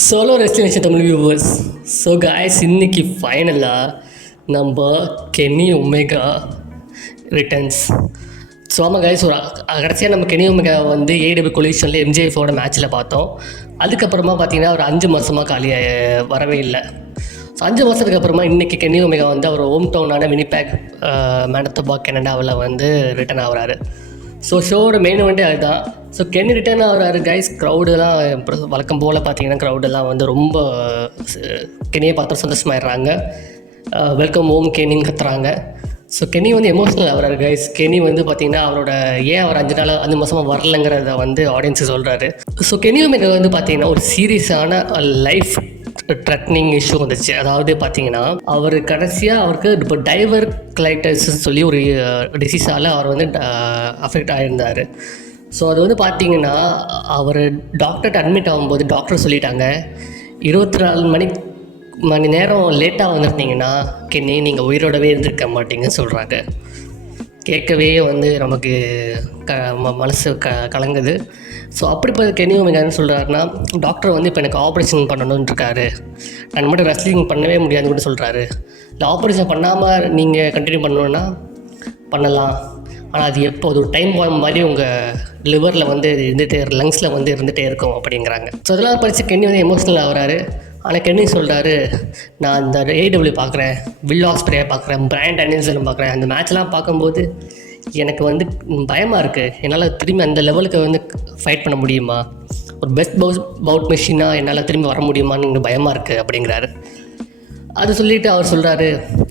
Solo destination Tamil viewers. So guys, இன்னைக்கு ஃபைனலாக நம்ம கெனி ஒமேகா ரிட்டர்ன்ஸ். ஸோ ஆமாம் காய்ஸ், ஒரு கடைசியாக நம்ம கெனி ஒமேகா வந்து ஏடபிள்யூ கொலிஷனில் எம்ஜிஎஃபோட மேட்ச்சில் பார்த்தோம். அதுக்கப்புறமா பார்த்தீங்கன்னா ஒரு 5 மாதமாக காலியாக வரவே இல்லை. ஸோ 5 மாதத்துக்கு அப்புறமா இன்றைக்கி கெனி ஒமேகா வந்து அவர் ஹோம் டவுனான வினிபேக் மேனத்தோபா கனடாவில் வந்து ரிட்டர்ன் ஆகிறாரு. ஸோ ஷோவோட மெயின் இவெண்ட்டே அதுதான். ஸோ கெனி ரிட்டர்ன் ஆகிறாரு கைஸ். க்ரௌடெல்லாம் வழக்கம் போல் பார்த்தீங்கன்னா க்ரௌடெல்லாம் வந்து ரொம்ப கெனியை பார்த்து சந்தோஷமாயிடுறாங்க. வெல்கம் ஹோம் கெனின்னு கத்துறாங்க. ஸோ கெனி வந்து எமோஷ்னல் ஆகிறாரு கைஸ். கெனி வந்து பார்த்தீங்கன்னா அவரோட ஏன் அவர் 5 மாதமாக வரலங்கிறத வந்து ஆடியன்ஸு சொல்கிறாரு. ஸோ கெனி ஒமேகா வந்து பார்த்தீங்கன்னா ஒரு சீரியஸான லைஃப் த்ரெட்னிங் இஷ்யூ வந்துச்சு. அதாவது பார்த்தீங்கன்னா அவர் கடைசியாக அவருக்கு இப்போ டைவர்க்ளைட்டிஸ்ன்னு சொல்லி ஒரு டிசீஸால் அவர் வந்து அஃபெக்ட் ஆகியிருந்தார். ஸோ அது வந்து பார்த்தீங்கன்னா அவர் டாக்டர்கிட்ட அட்மிட் ஆகும்போது டாக்டர் சொல்லிட்டாங்க, 24 மணி நேரம் லேட்டாக வந்துருந்தீங்கன்னா கென்னி நீங்கள் உயிரோடவே இருந்திருக்க மாட்டீங்கன்னு சொல்கிறாங்க. கேட்கவே வந்து நமக்கு மனசு கலங்குது. ஸோ அப்படி கெனி ஒமேகா என்ன சொல்கிறாருன்னா, டாக்டர் வந்து இப்போ எனக்கு ஆப்ரேஷன் பண்ணணுன்னு இருக்காரு, நான் மட்டும் ரெஸ்லிங் பண்ணவே முடியாதுன்னு கூட சொல்கிறாரு. இல்லை ஆப்ரேஷன் பண்ணாமல் நீங்கள் கண்டினியூ பண்ணணுன்னா பண்ணலாம், ஆனால் அது எப்போ அது ஒரு டைம் பாம் மாதிரி உங்கள் லிவரில் வந்து இருந்துகிட்டே லங்ஸில் வந்து இருந்துகிட்டே இருக்கும் அப்படிங்கிறாங்க. ஸோ அதெல்லாம் படித்து கென்னி வந்து எமோஷ்னல் ஆகிறாரு. ஆனால் கென்னி சொல்கிறாரு, நான் இந்த ஏடபிள்யூ பார்க்குறேன், வில் ஆஸ்பிரேயை பார்க்குறேன், பிராண்ட் டேனியல்சன் பார்க்குறேன், அந்த மேட்ச்லாம் பார்க்கும்போது எனக்கு வந்து பயமாக இருக்குது. என்னால் திரும்பி அந்த லெவலுக்கு வந்து ஃபைட் பண்ண முடியுமா, ஒரு பெஸ்ட் பவுட் மெஷினாக என்னால் திரும்பி வர முடியுமான்னு எனக்கு பயமாக இருக்குது அப்படிங்கிறாரு. அது சொல்லிவிட்டு அவர் சொல்கிறாரு,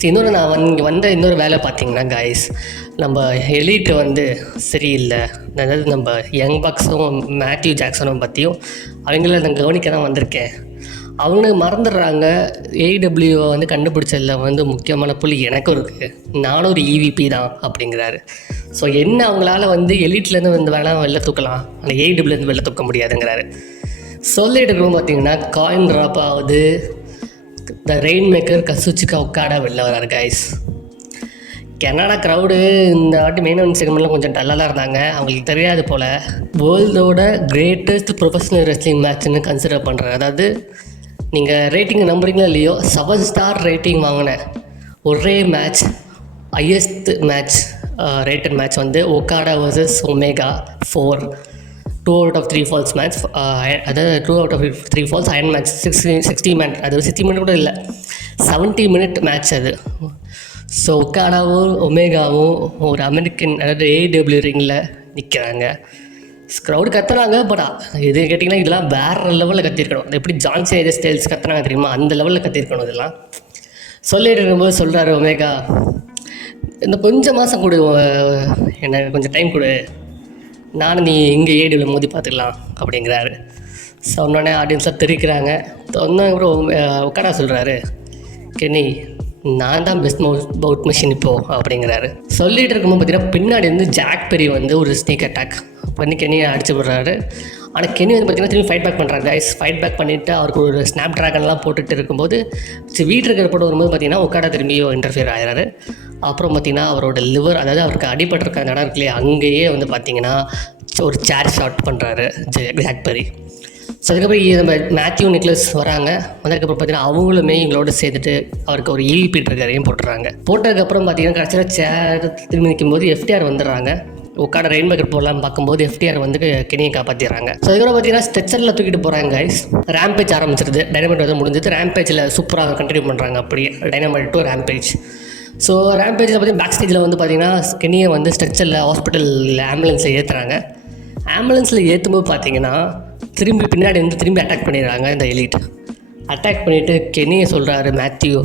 இன்னொரு நான் இங்கே வந்த இன்னொரு வேலை பார்த்தீங்கன்னா காய்ஸ், நம்ம எலீட்டு வந்து சரியில்லை. அதாவது நம்ம யங் பாக்ஸும் மேத்யூ ஜாக்சனும் பற்றியும் அவங்கள நான் கவனிக்க தான் வந்திருக்கேன். அவங்க மறந்துடுறாங்க ஏடபிள்யூ வந்து கண்டுபிடிச்சதில் வந்து முக்கியமான புள்ளி எனக்கும் இருக்குது, நானும் ஒரு இவிபி தான் அப்படிங்கிறாரு. ஸோ என்ன அவங்களால வந்து எலிட்லேருந்து வந்து வேணால் வெளில தூக்கலாம், ஆனால் ஏடபிள்யூலேருந்து வெளில தூக்க முடியாதுங்கிறாரு. சொல்லிட்டு இருக்கணும் பார்த்தீங்கன்னா காயின் ட்ராப் ஆகுது. த ரெயின் மேக்கர் கசுச்சிக்கா உட்காட வெளில வராரு கைஸ். கனடா க்ரௌடு இந்த வாட்டி மெயின் ஒன் செக்மெண்ட்லாம் கொஞ்சம் டல்லாக தான் இருந்தாங்க. அவங்களுக்கு தெரியாது போல் வேர்ல்டோட கிரேட்டஸ்ட் ப்ரொஃபஷனல் ரெஸ்லிங் மேட்ச்னு கன்சிடர் பண்ணுறாரு. அதாவது நீங்கள் ரேட்டிங் நம்புறீங்களா இல்லையோ, 7 ஸ்டார் ரேட்டிங் வாங்கின ஒரே match, highest match rated match வந்து Okada versus Omega 4, 2 out of 3 falls match. அதாவது 2 out of 3 falls iron match, 60 minute. அது 60 மினிட் கூட இல்லை, 70 மினிட் மேட்ச் அது. ஸோ ஒகாடாவும் ஒமேகாவும் ஒரு அமெரிக்கன், அதாவது ஏடபிள்யூ ரிங்கில் நிற்கிறாங்க. க்ரௌடு கத்துறாங்க. பட் இது கேட்டிங்கன்னா இதெல்லாம் வேறு லெவலில் கத்திருக்கணும். அது எப்படி ஜான்சன் ஏஜ் ஸ்டைல்ஸ் கத்துறாங்க தெரியுமா, அந்த லெவலில் கத்திருக்கணும். இதெல்லாம் சொல்லிட்டு இருக்கும்போது சொல்கிறாரு ஒமேகா, இந்த கொஞ்சம் மாதம் கொடு, எனக்கு கொஞ்சம் டைம் கொடு, நானும் நீ இங்கே ஏடியில் மோதி பார்த்துக்கலாம் அப்படிங்கிறாரு. சொன்னோடனே ஆடியன்ஸாக தெரிவிக்கிறாங்க. ஒன்றும் கூட ஒக்காடா சொல்கிறாரு, கெனி நான் தான் பெஸ்ட் பவுட் மிஷின் இப்போது அப்படிங்கிறாரு. சொல்லிகிட்டு இருக்கும்போது பார்த்தீங்கன்னா பின்னாடி வந்து ஜாக் பெரி வந்து ஒரு ஸ்னீக் அட்டாக் பண்ணி கெனியை அடிச்சு விடுறாரு. ஆனால் கெனி வந்து பார்த்திங்கன்னா திரும்பி ஃபைட் பேக் பண்ணுறாரு கைஸ். ஃபைட் பேக் பண்ணிவிட்டு அவருக்கு ஒரு ஸ்னாப் ட்ராகன்லாம் போட்டுட்டு இருக்கும்போது வீட்டு இருக்கிற போட்டு வரும்போது பார்த்திங்கன்னா ஒக்காடா திரும்பியும் இன்டர்ஃபியர் ஆகிறாரு. அப்புறம் பார்த்திங்கன்னா அவரோட லிவர், அதாவது அவருக்கு அடிபட்டிருக்க இடம் இருக்குல்லையே, அங்கேயே வந்து பார்த்திங்கன்னா ஒரு சேர் ஷாட் பண்ணுறாரு ஜாக் பெரி. ஸோ அதுக்கப்புறம் நம்ம மேத்யூ நிக்லஸ் வராங்க. வந்ததுக்கப்புறம் பார்த்தீங்கன்னா அவங்களுமே எங்களோட சேர்த்துட்டு அவருக்கு ஒரு இவிபி ட்ரிகரையும் போட்டுறாங்க. போட்டதுக்கப்புறம் பார்த்தீங்கன்னா கடைசியில் சேர் திரும்பி நிற்கும்போது எஃப்டிஆர் வந்துடுறாங்க. உட்காட ரெயின் மேக்கர் போடலான்னு பார்க்கும்போது எஃப்டிஆர் வந்து கெனியை காப்பாற்றிடுறாங்க. ஸோ அதுக்கப்புறம் பார்த்தீங்கன்னா ஸ்ட்ரெச்சரில் தூக்கிட்டு போகிறாங்க கைஸ். ரேம்பேஜ் ஆரம்பிச்சிருது. டைனமைட் வந்து முடிஞ்சது. ரேம்பேஜில் சூப்பராக கண்டினியூ பண்ணுறாங்க. அப்படியே டைனமைட் டு ரேம்பேஜ். ஸோ ரேம்பேஜில் பார்த்தீங்கன்னா பேக் ஸ்டேஜில் வந்து பார்த்தீங்கன்னா கெனியை வந்து ஸ்ட்ரெச்சரில் ஹாஸ்பிட்டலில் ஆம்புலன்ஸில் ஏற்றுறாங்க. ஆம்புலன்ஸில் ஏற்றும்போது பார்த்தீங்கன்னா திரும்பி பின்னாடி வந்து திரும்பி அட்டாக் பண்ணிடுறாங்க இந்த எலிட். அட்டாக் பண்ணிவிட்டு கெனியை சொல்கிறாரு மேத்யூ,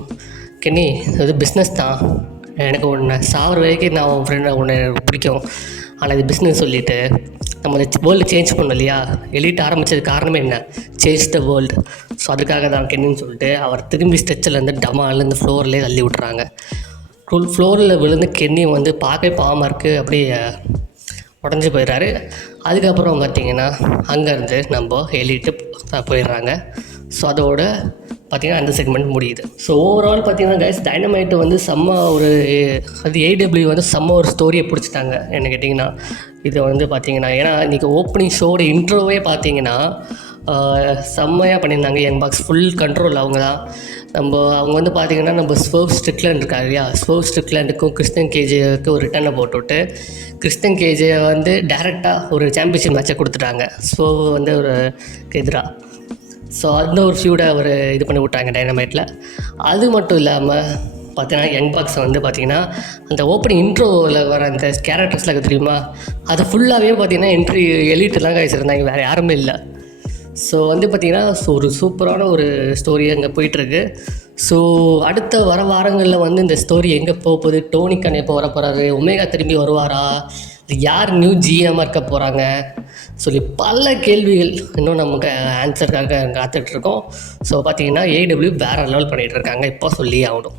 கெனி இது பிஸ்னஸ் தான், எனக்கு ஒன்று சாகிற வரைக்கும் நான் உன் ஃப்ரெண்டை ஒன்று பிடிக்கும், ஆனால் இது பிஸ்னஸ் சொல்லிவிட்டு நம்ம இந்த வேர்ல்டு சேஞ்ச் பண்ணோம் இல்லையா, எலிட் ஆரம்பித்தது காரணமே என்ன, சேஞ்ச் த வேர்ல்டு. ஸோ அதுக்காக தான் கெனின்னு சொல்லிட்டு அவர் திரும்பி ஸ்ட்ரெச்சர்லேருந்து டமாலேருந்து ஃப்ளோர்லேயே தள்ளி விட்றாங்க. ஃப்ளோரில் விழுந்து கென்னி வந்து பார்க்கவே பாவமாக இருக்குது, அப்படியே உடஞ்சி போயிடுறாரு. அதுக்கப்புறம் பார்த்திங்கன்னா அங்கேருந்து நம்ம எலிட்டு போயிடுறாங்க. ஸோ அதோட பார்த்திங்கன்னா அந்த செக்மெண்ட் முடியுது. ஸோ ஓவரால் பார்த்திங்கன்னா கைஸ், டைனமைட்டு வந்து செம்ம ஒரு, அது ஏடபிள்யூ வந்து செம்ம ஒரு ஸ்டோரியை பிடிச்சிட்டாங்க என்ன கேட்டிங்கன்னா. இதை வந்து பார்த்திங்கன்னா ஏன்னா இன்றைக்கி ஓப்பனிங் ஷோட இன்ட்ரோவே பார்த்திங்கன்னா செம்மையாக பண்ணியிருந்தாங்க. யங் பாக்ஸ் ஃபுல் கண்ட்ரோல் அவங்க தான். அவங்க வந்து பார்த்திங்கன்னா நம்ம ஸ்வர்வ் ஸ்ட்ரிக்லாண்ட் இருக்காரு இல்லையா, ஸ்வர்வ் ஸ்ட்ரிக்லாண்டுக்கும் கிறிஸ்டன் கேஜேக்கு ஒரு ரிட்டர்னை போட்டுவிட்டு கிறிஸ்டன் கேஜே வந்து டேரெக்டாக ஒரு சாம்பியன்ஷிப் மேட்சை கொடுத்துட்டாங்க ஸ்வர்வ் வந்து ஒரு எதிராக. ஸோ அந்த ஒரு ஃபியூடை அவர் இது பண்ணி விட்டாங்க டைனமைட்டில். அது மட்டும் இல்லாமல் பார்த்தீங்கன்னா யங் பாக்ஸ் வந்து பார்த்திங்கன்னா அந்த ஓப்பனிங் இன்ட்ரோவில் வர அந்த கேரக்டர்ஸ்லாம் தெரியுமா, அது ஃபுல்லாகவே பார்த்திங்கன்னா என்ட்ரி எலிட்டெலாம் கழிச்சிருந்தாங்க, வேறு யாருமே இல்லை. ஸோ வந்து பார்த்திங்கன்னா ஒரு சூப்பரான ஒரு ஸ்டோரி அங்கே போயிட்டுருக்கு. ஸோ அடுத்த வர வாரங்களில் வந்து இந்த ஸ்டோரி எங்கே போகுது, டோனி கன் எப்போ வர போகிறாரு, ஒமேகா திரும்பி வருவாரா, யார் நியூ ஜிஎம்மாக இருக்க போகிறாங்க சொல்லி பல கேள்விகள் இன்னும் நமக்கு ஆன்சருக்காக காத்துட்ருக்கோம். ஸோ பார்த்திங்கன்னா ஏடபிள்யூ வேறு லெவல் பண்ணிகிட்டு இருக்காங்க, இப்போ சொல்லி ஆகணும்.